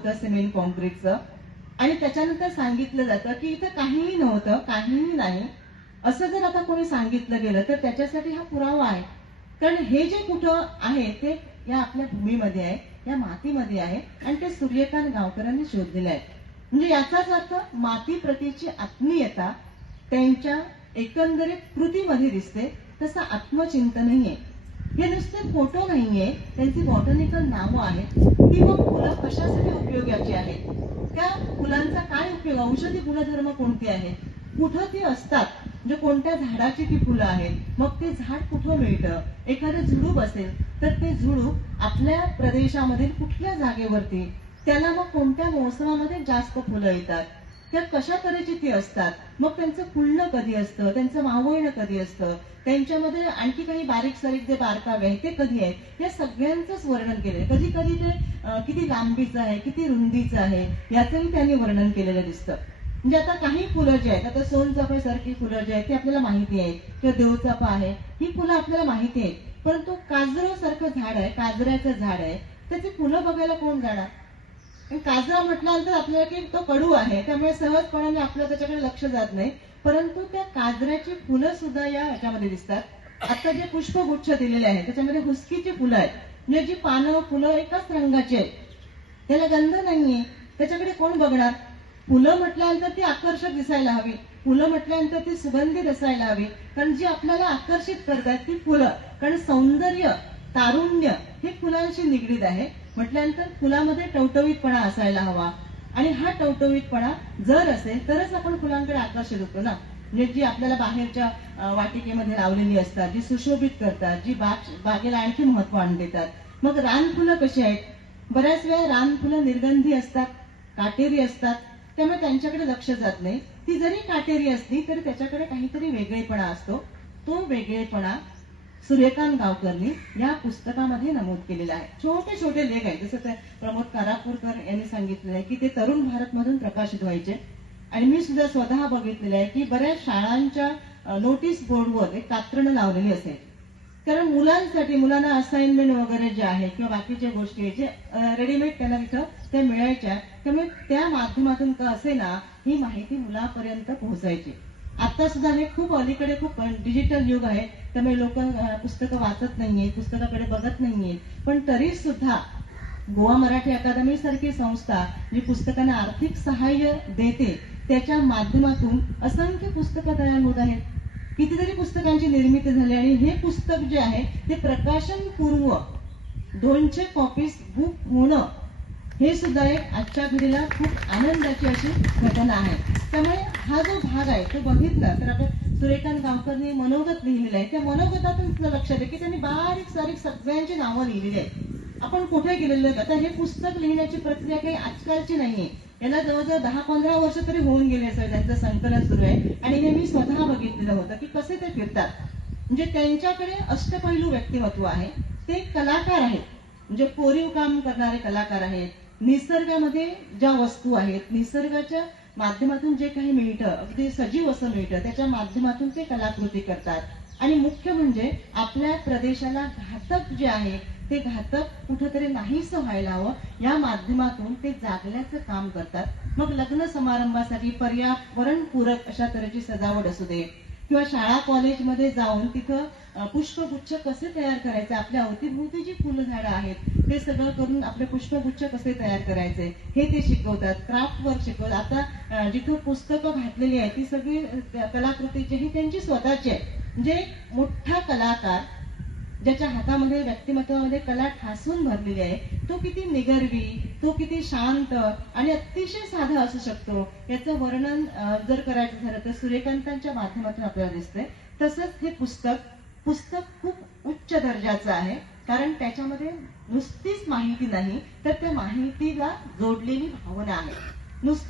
होतं सिमेंट कॉन्क्रीटचं. आणि त्याच्यानंतर सांगितलं जातं की इथं काहीही नव्हतं काहीही नाही. असं जर आता कोणी सांगितलं गेलं तर त्याच्यासाठी हा पुरावा आहे. कारण हे जे कुठं आहे ते या आपल्या भूमीमध्ये आहे या मातीमध्ये आहे आणि ते सूर्यकांत गावकरांनी शोधलेले आहे. म्हणजे याचाच अर्थ माती प्रतीची आत्मीयता त्यांच्या एकंदरीत कृतीमध्ये दिसते तसं आत्मचिंतनही आहे. हे नुसते फोटो नाहीये त्यांची बॉटनिकल नावं आहेत ती मग फुलं कशासाठी उपयोगाची आहेत? त्या फुलांचा काय उपयोग? औषधी गुणधर्म कोणते आहेत? कुठं ती असतात? म्हणजे कोणत्या झाडाची ती फुलं आहेत? मग ते झाड कुठं मिळतं? एखादं झुडूप असेल तर ते झुडूप आपल्या प्रदेशामधील कुठल्या जागेवरती? त्याला मग कोणत्या मोसमामध्ये जास्त फुलं येतात? त्या कशा तऱ्हेचे ते असतात? मग त्यांचं फुलणं कधी असतं? त्यांचं मावळणं कधी असतं? त्यांच्यामध्ये आणखी काही बारीक सारीक जे बारकावे आहेत ते कधी आहेत? या सगळ्यांचंच वर्णन केलंय. कधी कधी ते किती लांबीचं आहे किती रुंदीचं आहे याचंही त्यांनी वर्णन केलेलं दिसतं. म्हणजे आता काही फुलं जी आहेत आता सोनचाफा सारखी फुलं जी आहेत ती आपल्याला माहिती आहे किंवा देवचाफा आहे ही फुलं आपल्याला माहिती आहेत. परंतु काजरं सारखं झाड आहे काजऱ्याचं झाड आहे. त्याची फुलं बघायला कोण जाणार? काजरा म्हटल्यानंतर आपल्याला की तो कडू आहे त्यामुळे सहजपणाने आपलं त्याच्याकडे लक्ष जात नाही. परंतु त्या काजऱ्याची फुलं सुद्धा या ह्याच्यामध्ये दिसतात. आता जे पुष्पगुच्छ दिलेले आहेत त्याच्यामध्ये हुसकीची फुलं आहेत. म्हणजे जी पानं फुलं एकाच रंगाची आहेत. त्याला गंध नाहीये. त्याच्याकडे कोण बघणार? फुलं म्हटल्यानंतर ती आकर्षक दिसायला हवी. फुलं म्हटल्यानंतर ती सुगंधित असायला हवी. कारण जी आपल्याला आकर्षित करतात ती फुलं. कारण सौंदर्य तारुण्य हे फुलांशी निगडीत आहे. म्हटल्यानंतर फुलामध्ये टवटवीतपणा असायला हवा. आणि हा टवटवीतपणा जर असेल तरच आपण फुलांकडे आकर्षित होतो ना. म्हणजे जी आपल्याला बाहेरच्या वाटिकेमध्ये लावलेली असतात जी सुशोभित करतात जी बाग बागेला आणखी महत्त्व आणून देतात. मग रानफुलं कशी आहेत? बऱ्याच वेळा रानफुलं निर्गंधी असतात काटेरी असतात. त्यामुळे त्यांच्याकडे लक्ष जात नाही. ती जरी काटेरी असली तरी त्याच्याकडे काहीतरी वेगळेपणा असतो. तो वेगळेपणा सूर्यकांत गावकरनी या पुस्तकामध्ये नमूद केलेला आहे. छोटे छोटे लेख आहेत. जसं ते प्रमोद कारापूरकर यांनी सांगितलेलं आहे की ते तरुण भारत मधून प्रकाशित व्हायचे. आणि मी सुद्धा स्वतः बघितलेलं आहे की बऱ्याच शाळांच्या नोटीस बोर्डवर एक कात्रणं लावलेली असेल. कारण मुलांसाठी मुलांना असाइनमेंट वगैरे जे आहे किंवा बाकीच्या गोष्टी आहेत, जे रेडीमेड त्यांना तिथं त्या मिळायच्या. त्यामुळे त्या माध्यमातून का असे ना ही माहिती मुलापर्यंत पोहोचायची. आता सुद्धा हे खूप अलीकडे खूप डिजिटल युग आहे. त्यामुळे लोक पुस्तकं वाचत नाहीये पुस्तकाकडे बघत नाहीये पण तरी सुद्धा गोवा मराठी अकादमी सारखी संस्था जी पुस्तकांना आर्थिक सहाय्य देते त्याच्या माध्यमातून असंख्य पुस्तकं तयार होत आहेत. कितीतरी पुस्तकांची निर्मिती झाली आणि हे पुस्तक जे आहे ते प्रकाशनपूर्व दोनशे कॉपीज बुक होणं हे सुद्धा एक आजच्या घडीला खूप आनंदाची अशी घटना आहे. त्यामुळे हा जो भाग आहे तो बघितला तर आपण सूर्यकांत गावकरने मनोगत लिहिलेलं आहे. त्या मनोगतातून तुला लक्षात आहे की त्यांनी बारीक सारीक सगळ्यांची नावं लिहिलेली आहेत. आपण कुठे गेलेलो आता हे पुस्तक लिहिण्याची प्रक्रिया काही आजकालची नाहीये. याला जवळजवळ दहा पंधरा वर्ष तरी होऊन गेले असेल त्यांचं संकलन सुरू आहे. आणि हे मी स्वतः बघितलेलं होतं की कसे ते फिरतात. म्हणजे त्यांच्याकडे अष्टपैलू व्यक्तिमत्व आहे. ते कलाकार आहेत. म्हणजे कोरीव काम करणारे कलाकार आहेत. निसर्गामध्ये ज्या वस्तू आहेत निसर्गाच्या माध्यमातून जे काही मिळतं अगदी सजीव असं मिळतं त्याच्या माध्यमातून ते कलाकृती करतात. आणि मुख्य म्हणजे आपल्या प्रदेशाला घातक जे आहे ते घातक कुठंतरी नाहीस व्हायला हवं. या माध्यमातून ते जागल्याचं काम करतात. मग लग्न समारंभासाठी पर्यावरणपूरक अशा तऱ्हेची सजावट असू दे किंवा शाळा कॉलेजमध्ये जाऊन तिथं पुष्पगुच्छ कसे तयार करायचे आपल्या अवतीभोवती जी फुलं झाडं आहेत ते सगळं करून आपले पुष्पगुच्छ कसे तयार करायचे हे ते शिकवतात क्राफ्ट वर्क शिकवतात. आता जिथं पुस्तकं घातलेली आहेत ती सगळी कलाकृती जी कलाकृतीची ही त्यांची स्वतःची आहे. म्हणजे मोठा कलाकार ज्याच्या हातामध्ये व्यक्तिमत्वामध्ये कला ठासून भरलेली आहे तो किती निगर्वी तो किती शांत आणि अतिशय साधा असू शकतो याचं वर्णन जर करायचं झालं तर सूर्यकांतांच्या माध्यमातून आपल्याला दिसतंय. तसंच हे पुस्तक पुस्तक खूप उच्च दर्जाचं आहे कारण त्याच्यामध्ये नुसतीच माहिती नाही तर त्या माहितीला जोडलेली भावना आहे. नुसतं